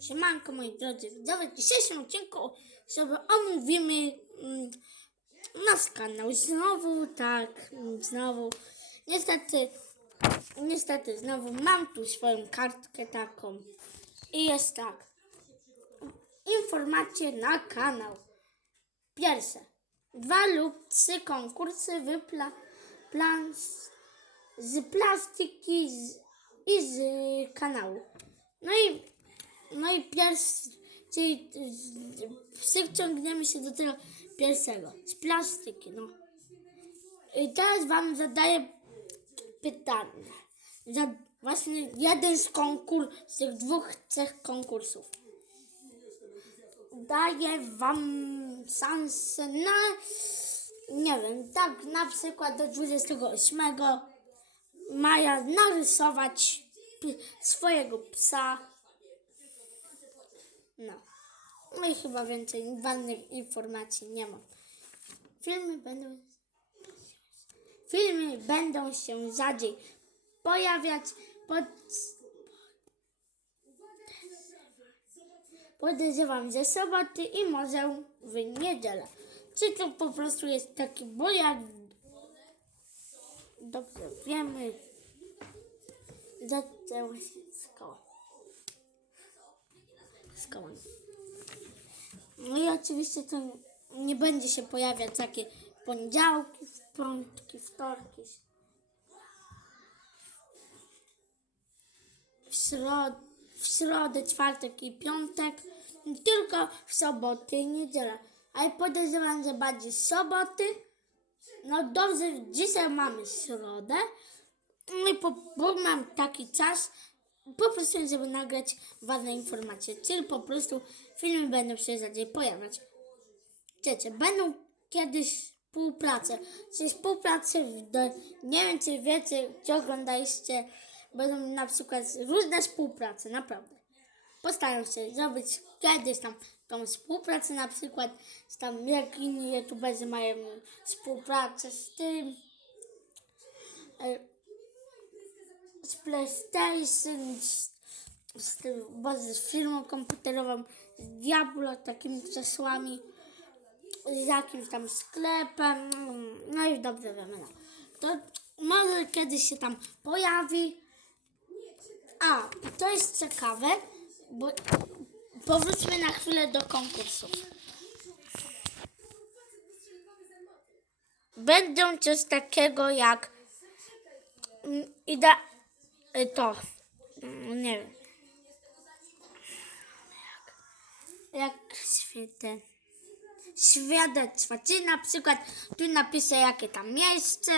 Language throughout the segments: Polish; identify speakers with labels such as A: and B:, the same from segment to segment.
A: Siemanko moi drodzy w dzisiejszym odcinku sobie omówimy mm, nasz kanał. Znowu, tak, mm, znowu. Niestety, niestety znowu mam tu swoją kartkę taką. I jest tak. Informacje na kanał. Pierwsze. Dwa lub trzy konkursy wypla z, plastyki z, i z kanału. No i no i pierwszy, czyli przyciągniemy się do tego pierwszego, z plastyki, no. I teraz wam zadaję pytanie. Za właśnie jeden z konkurs, z tych dwóch, trzech konkursów. Daję wam szansę na, nie wiem, tak na przykład do 28 maja narysować swojego psa. No. No i chyba więcej ważnych informacji nie mam. Filmy będą. Filmy będą się rzadziej pojawiać pod. Podejrzewam, że soboty i może w niedzielę. Czy to po prostu jest taki, bo jak dobrze wiemy, zaczęła się szkoła. Szkoła. No i oczywiście to nie będzie się pojawiać takie poniedziałki, piątki, wtorki. W, środ w środę, czwartek i piątek, tylko w soboty i niedzielę. Ale podejrzewam, że bardziej soboty. No dobrze, dzisiaj mamy środę. No i po, bo mam taki czas, po prostu, żeby nagrać ważne informacje. Czyli po prostu filmy będą się rzadziej pojawiać. Wiecie, będą kiedyś współprace. Czyli współpracy, w do, nie wiem czy wiecie, czy oglądaliście, będą na przykład różne współprace, naprawdę. Postaram się zrobić kiedyś tam tą współpracę, na przykład z tam jak inni youtuberzy mają współpracę z tym, e, z PlayStation, z, z, tym, z firmą komputerową, z Diablo, takimi krzesłami, z jakimś tam sklepem, no i dobrze wiemy, no. To może kiedyś się tam pojawi. A, to jest ciekawe, bo powróćmy na chwilę do konkursu. Będą coś takiego jak mm, ida y, to mm, nie wiem jak świetne świadectwa, czyli na przykład tu napiszę jakie tam miejsce,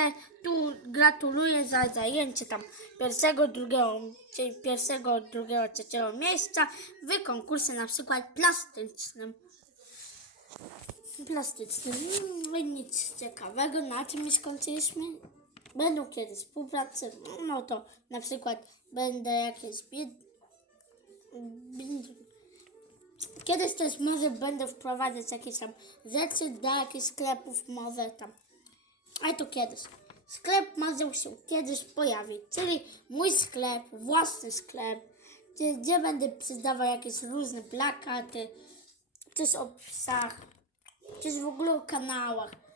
A: tu gratuluję za zajęcie tam pierwszego, drugiego, czyli pierwszego, drugiego, trzeciego miejsca w konkursie na przykład plastycznym. Plastycznym. No nic ciekawego, na czym my skończyliśmy. Będą kiedyś współpracy, no to na przykład będę jakieś bied... Kiedyś też może będę wprowadzać jakieś tam rzeczy do jakichś sklepów, może tam. Ale to kiedyś. Sklep może się kiedyś pojawić, czyli mój sklep, własny sklep, gdzie, gdzie będę przydawał jakieś różne plakaty, coś o psach, coś w ogóle o kanałach.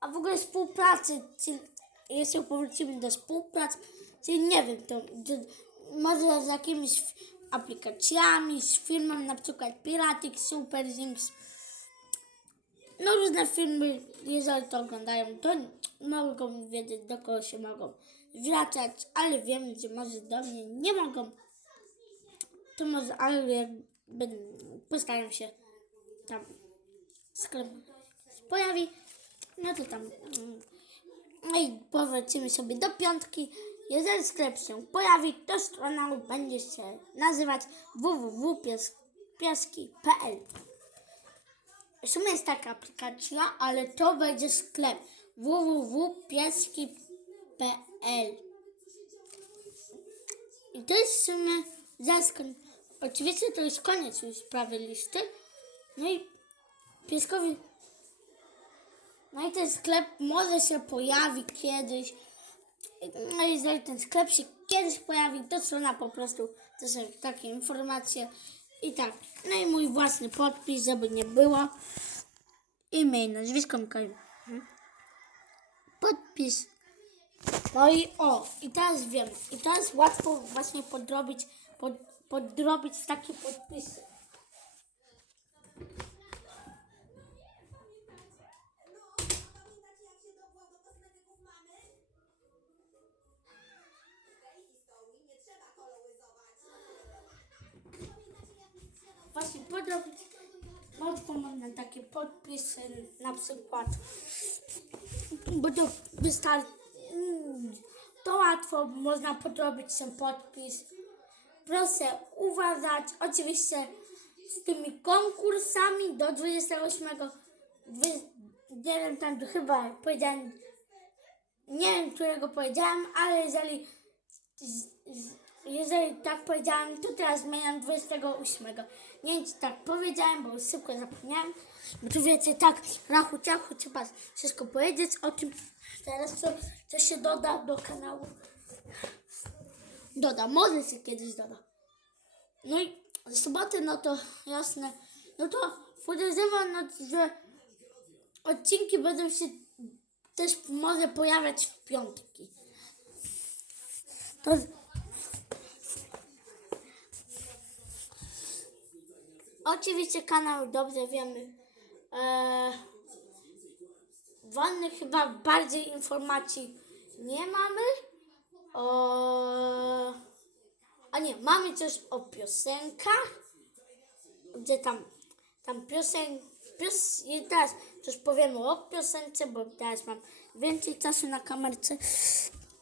A: A w ogóle współpracy, czyli jeśli powrócimy do współpracy, czyli nie wiem, to, to może z jakimiś aplikacjami, z firmą na przykład Piratic, Super Things. No różne firmy, jeżeli to oglądają, to mogą wiedzieć, do kogo się mogą zwracać, ale wiem, że może do mnie nie mogą. To może, ale jakby postaram się tam sklep pojawi, no to tam mm, no i powrócimy sobie do piątki. Jeżeli sklep się pojawi, to strona będzie się nazywać www.pieski.pl W sumie jest taka aplikacja, ale to będzie sklep www.pieski.pl I to jest w sumie zaskoń. Oczywiście to jest koniec już prawie listy. No i pieskowi no i ten sklep może się pojawi kiedyś, No i jeżeli ten sklep się kiedyś pojawi, to strona po prostu to takie informacje. I tak, no i mój własny podpis, żeby nie było. Imię i nazwisko Mikołaj. Mhm. Podpis. No i o, i teraz wiem. I teraz łatwo właśnie podrobić, pod, podrobić takie podpisy. Łatwo mam na takie podpisy, na przykład. Bo to wystarczy. mm, To łatwo można podrobić ten podpis. Proszę uważać, oczywiście z tymi konkursami do 28. Dwie, nie wiem, tam chyba powiedziałem, nie wiem, którego powiedziałem, ale jeżeli, z, z, jeżeli tak powiedziałem, to teraz zmieniam 28. Nie wiem, czy tak powiedziałem, bo szybko zapomniałem. Bo tu wiecie, tak, rachu, ciachu, trzeba wszystko powiedzieć o tym. Teraz co, co się doda do kanału. Doda, może się kiedyś doda. No i w sobotę, no to jasne, no to podejrzewam, no, że odcinki będą się też może pojawiać w piątki. To... Oczywiście kanał dobrze wiemy. Eee, wolnych chyba bardziej informacji nie mamy. O... A nie, mamy coś o piosenkach, gdzie tam, tam piosen, pios, i teraz coś powiemy o piosence, bo teraz mam więcej czasu na kamerce.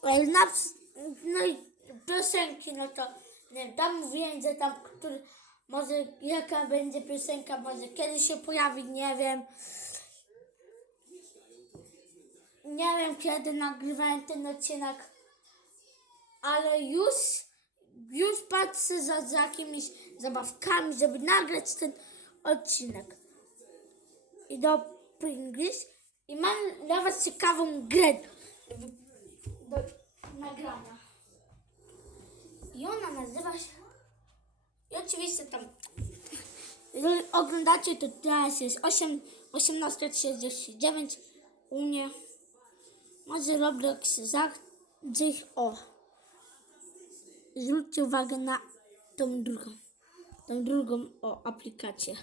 A: Na, no i piosenki, no to nie tam mówiłem, że tam, który, może jaka będzie piosenka, może kiedy się pojawi, nie wiem. Nie wiem kiedy nagrywałem ten odcinek, ale już, już patrzę za, za jakimiś zabawkami, żeby nagrać ten odcinek. I do English i mam dla Was ciekawą grę do, do nagrania. I ona nazywa się. I oczywiście tam. Jeżeli oglądacie, to teraz jest 8, 18.39 u mnie. Może Roblox zagdzich o. Zwróćcie uwagę na tą drugą. Tą drugą o aplikację.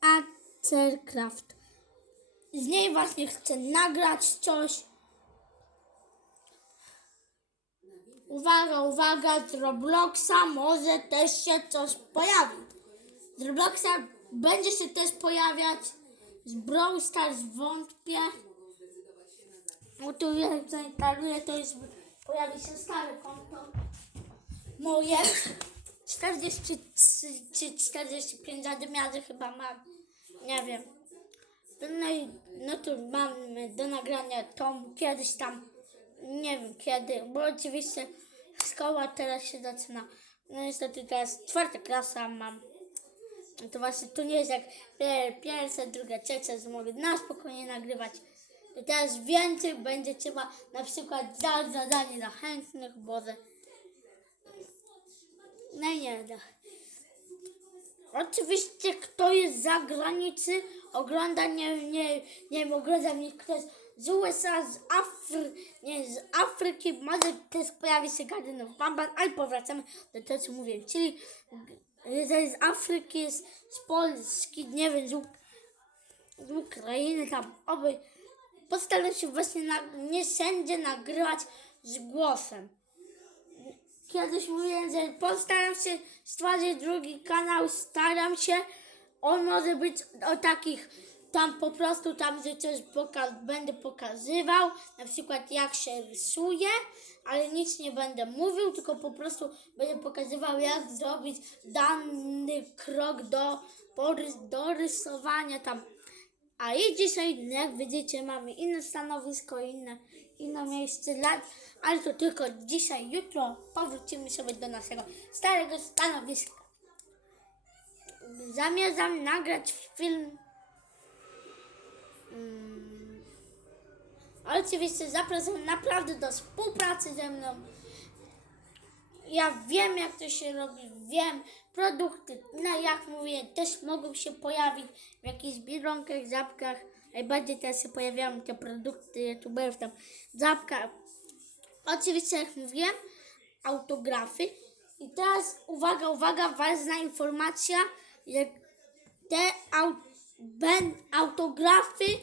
A: Acercraft. Z niej właśnie chcę nagrać coś. Uwaga, uwaga, z Robloxa może też się coś pojawi. Z Robloxa będzie się też pojawiać. Z Brawl Stars wątpię. No to jak zainstaluję, to już pojawi się stare konto. Moje 43 czy 45 zadymiarzy chyba mam. Nie wiem. No i no to mamy do nagrania tą kiedyś tam, nie wiem kiedy, bo oczywiście szkoła teraz się zaczyna. No niestety teraz czwarta klasa mam. No to właśnie to nie jest jak pier- pierwsza, druga, trzecia, że mogę na spokojnie nagrywać. To teraz więcej będzie trzeba na przykład dać zadanie dla chętnych, bo że... No nie, no. Oczywiście kto jest z zagranicy, ogląda, nie, nie, nie wiem, ogląda mnie ktoś z USA, z Afry, nie, z Afryki, może też pojawi się Gardynów Bamban, ale powracamy do tego, co mówiłem, czyli z Afryki, z, z Polski, nie wiem, z, z Ukrainy, tam, oby, postaram się właśnie na, nie wszędzie nagrywać z głosem kiedyś mówiłem, że postaram się stworzyć drugi kanał, staram się. On może być o takich, tam po prostu tam, coś poka- będę pokazywał, na przykład jak się rysuje, ale nic nie będę mówił, tylko po prostu będę pokazywał, jak zrobić dany krok do, do rysowania tam. A i dzisiaj, jak widzicie, mamy inne stanowisko, inne, inne miejsce, dla, ale to tylko dzisiaj, jutro powrócimy sobie do naszego starego stanowiska. Zamierzam nagrać film. Mm, Oczywiście zapraszam naprawdę do współpracy ze mną. Ja wiem, jak to się robi, wiem. Produkty, no jak mówię, też mogą się pojawić w jakichś biedronkach, zapkach. Najbardziej teraz się pojawiają te produkty youtuberów, tam zapka. Oczywiście, jak mówiłem, autografy. I teraz uwaga, uwaga, ważna informacja, że te au, ben, autografy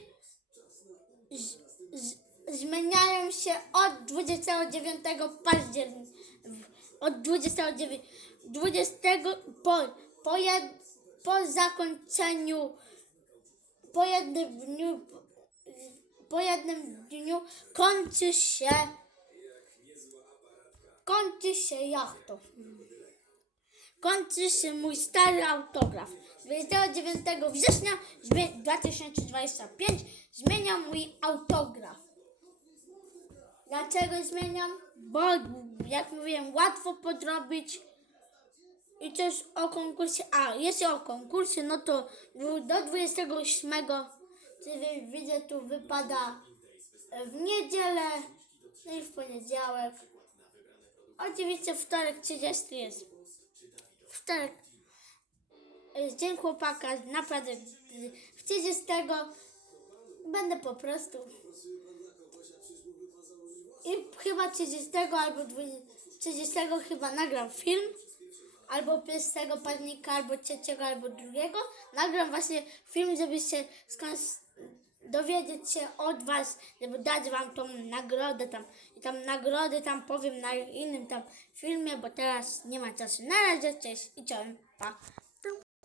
A: z, z, zmieniają się od 29 października. Od 29, 20 po, po, jed, po zakończeniu, po jednym dniu, po jednym dniu kończy się, kończy się jak to? Kończy się mój stary autograf. 29 września zmie- 2025 zmieniam mój autograf. Dlaczego zmieniam? Bo jak mówiłem, łatwo podrobić. I też o konkursie. A, jeśli o konkursie, no to do 28 czyli widzę tu wypada w niedzielę, no i w poniedziałek. Oczywiście wtorek 30 jest. Wtorek jest dzień chłopaka, naprawdę w 30 będę po prostu i chyba 30 albo 20, 30 chyba nagram film, albo 1 października, albo 3, albo 2. Nagram właśnie film, żeby się skąd dowiedzieć się od Was, żeby dać Wam tą nagrodę tam. I tam nagrody tam powiem na innym tam filmie, bo teraz nie ma czasu. Na razie, cześć i czołem, pa.